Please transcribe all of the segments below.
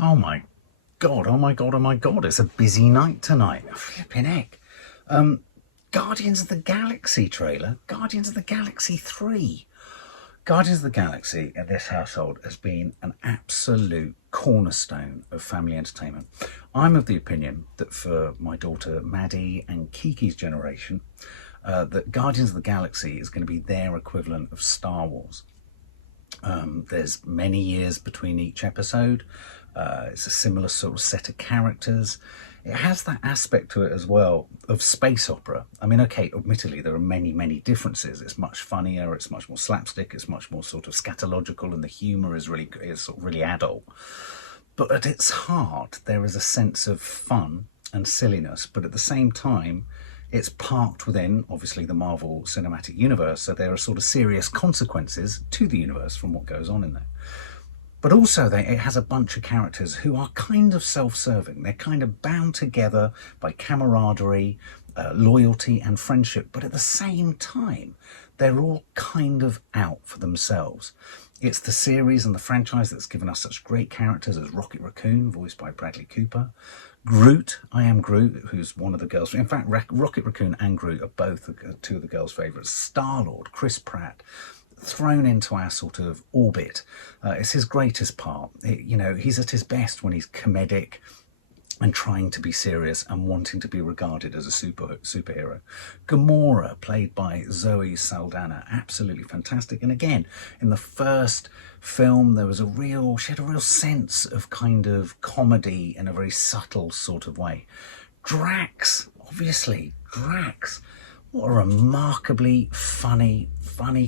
Oh my God, oh my God, oh my God, it's a busy night tonight. Flipping heck. Guardians of the Galaxy trailer, Guardians of the Galaxy 3. Guardians of the Galaxy in this household has been an absolute cornerstone of family entertainment. I'm of the opinion that for my daughter Maddie and Kiki's generation, that Guardians of the Galaxy is going to be their equivalent of Star Wars. There's many years between each episode. It's a similar sort of set of characters. It has that aspect to it as well of space opera. I mean, okay, admittedly, there are many, many differences. It's much funnier, it's much more slapstick, it's much more sort of scatological, and the humour is sort of really adult. But at its heart, there is a sense of fun and silliness, but at the same time, it's parked within, obviously, the Marvel Cinematic Universe, so there are sort of serious consequences to the universe from what goes on in there. But also, it has a bunch of characters who are kind of self-serving. They're kind of bound together by camaraderie, loyalty and friendship, but at the same time, they're all kind of out for themselves. It's the series and the franchise that's given us such great characters as Rocket Raccoon, voiced by Bradley Cooper, Groot, I Am Groot, who's one of the girls. In fact, Rocket Raccoon and Groot are both two of the girls' favourites. Star-Lord, Chris Pratt, thrown into our sort of orbit. It's his greatest part. He's at his best when he's comedic and trying to be serious and wanting to be regarded as a superhero. Gamora, played by Zoe Saldaña, absolutely fantastic. And again, in the first film, she had a real sense of kind of comedy in a very subtle sort of way. Drax, what a remarkably funny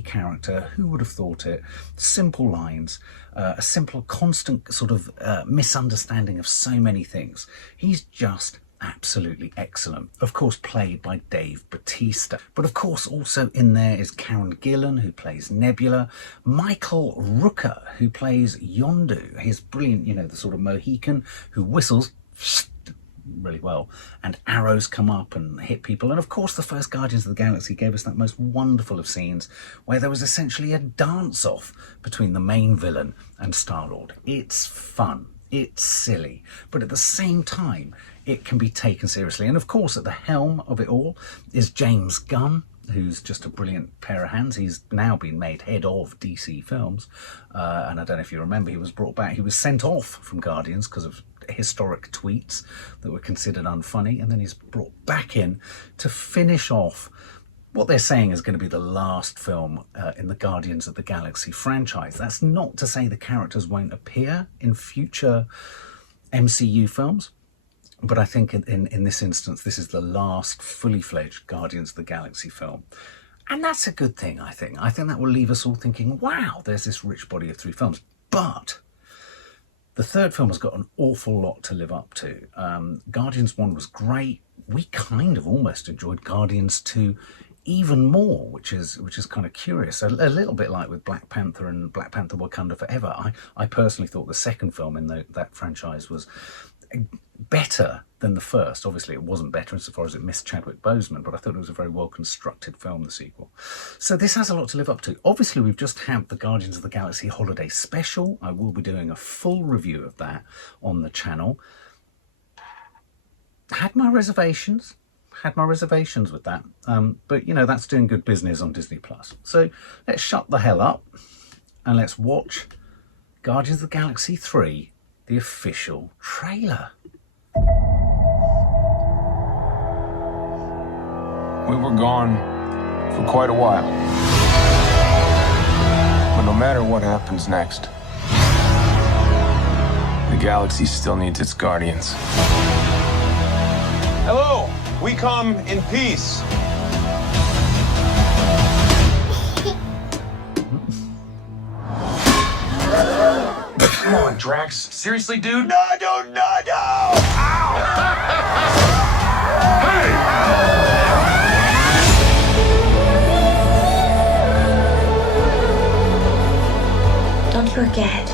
character. Who would have thought it? Simple lines, a simple, constant sort of misunderstanding of so many things. He's just absolutely excellent. Of course, played by Dave Bautista. But of course, also in there is Karen Gillan, who plays Nebula. Michael Rooker, who plays Yondu. He's brilliant, the sort of Mohican who whistles really well, and arrows come up and hit people. And of course, the first Guardians of the Galaxy gave us that most wonderful of scenes where there was essentially a dance-off between the main villain and Star-Lord. It's fun, it's silly, but at the same time, it can be taken seriously. And of course, at the helm of it all is James Gunn, who's just a brilliant pair of hands. He's now been made head of DC Films. And I don't know if you remember, he was brought back. He was sent off from Guardians because of historic tweets that were considered unfunny. And then he's brought back in to finish off what they're saying is going to be the last film in the Guardians of the Galaxy franchise. That's not to say the characters won't appear in future MCU films. But I think in this instance, this is the last fully fledged Guardians of the Galaxy film. And that's a good thing, I think. I think that will leave us all thinking, wow, there's this rich body of 3 films. But the third film has got an awful lot to live up to. Guardians 1 was great. We kind of almost enjoyed Guardians 2 even more, which is kind of curious. A little bit like with Black Panther and Black Panther Wakanda Forever. I personally thought the second film in that franchise was better than the first. Obviously it wasn't better insofar as it missed Chadwick Boseman, but I thought it was a very well constructed film, the sequel. So this has a lot to live up to. Obviously we've just had the Guardians of the Galaxy Holiday Special. I will be doing a full review of that on the channel. Had my reservations with that, but that's doing good business on Disney+. So let's shut the hell up and let's watch Guardians of the Galaxy 3, the official trailer. We were gone for quite a while. But no matter what happens next, the galaxy still needs its guardians. Hello, we come in peace. Come on, Drax. Seriously, dude? No! Ow! Hey! Don't forget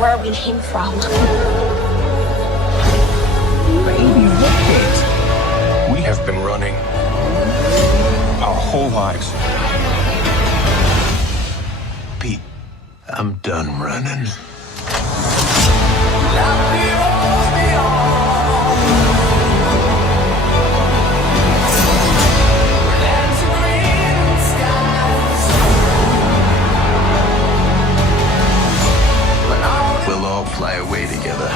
where we came from. Baby Rocket! We have been running our whole lives. Pete, I'm done running. fly away together.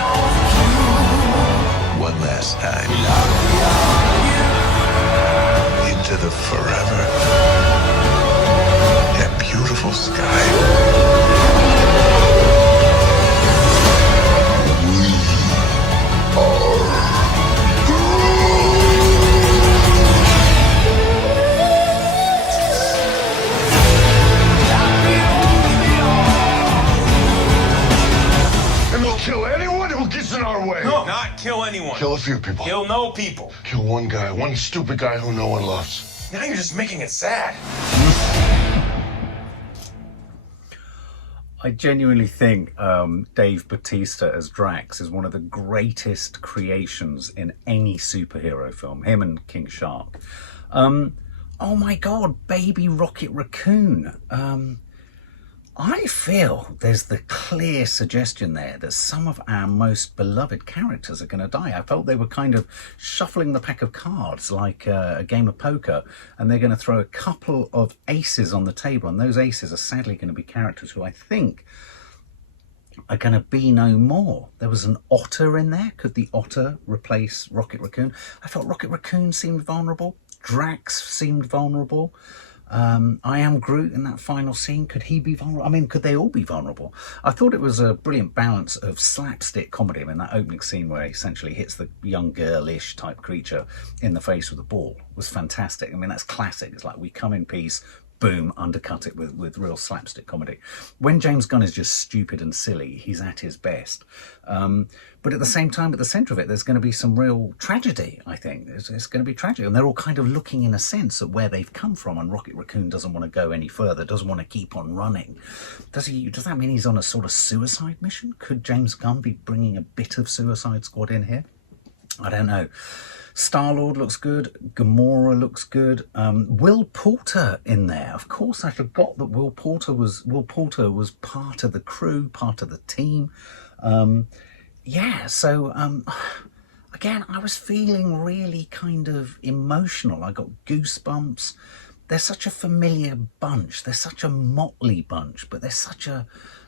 One last time. Into the forever. That beautiful sky. And we'll kill anyone who gets in our way. No, not kill anyone. Kill a few people. Kill no people. Kill one guy, one stupid guy who no one loves. Now you're just making it sad. I genuinely think Dave Bautista as Drax is one of the greatest creations in any superhero film. Him and King Shark. Oh my God, Baby Rocket Raccoon. I feel there's the clear suggestion there that some of our most beloved characters are going to die. I felt they were kind of shuffling the pack of cards like a game of poker, and they're going to throw a couple of aces on the table, and those aces are sadly going to be characters who I think are going to be no more. There was an otter in there. Could the otter replace Rocket Raccoon? I felt Rocket Raccoon seemed vulnerable. Drax seemed vulnerable. I Am Groot in that final scene, could he be vulnerable? I mean, could they all be vulnerable? I thought it was a brilliant balance of slapstick comedy. I mean, that opening scene where he essentially hits the young girlish type creature in the face with a ball was fantastic. I mean, that's classic. It's like, we come in peace, boom, undercut it with real slapstick comedy. When James Gunn is just stupid and silly, he's at his best. But at the same time, at the centre of it, there's going to be some real tragedy, I think. It's going to be tragic. And they're all kind of looking, in a sense, at where they've come from. And Rocket Raccoon doesn't want to go any further, doesn't want to keep on running. Does that mean he's on a sort of suicide mission? Could James Gunn be bringing a bit of Suicide Squad in here? I don't know. Star-Lord looks good. Gamora looks good. Will Poulter in there. Of course, I forgot that Will Poulter was part of the crew, part of the team. Again, I was feeling really kind of emotional. I got goosebumps. They're such a familiar bunch. They're such a motley bunch, but they're such a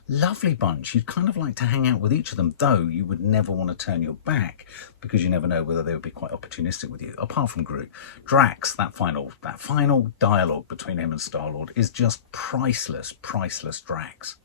lovely bunch. You'd kind of like to hang out with each of them, though you would never want to turn your back because you never know whether they would be quite opportunistic with you. Apart from Groot, Drax, that final dialogue between him and Star-Lord is just priceless Drax.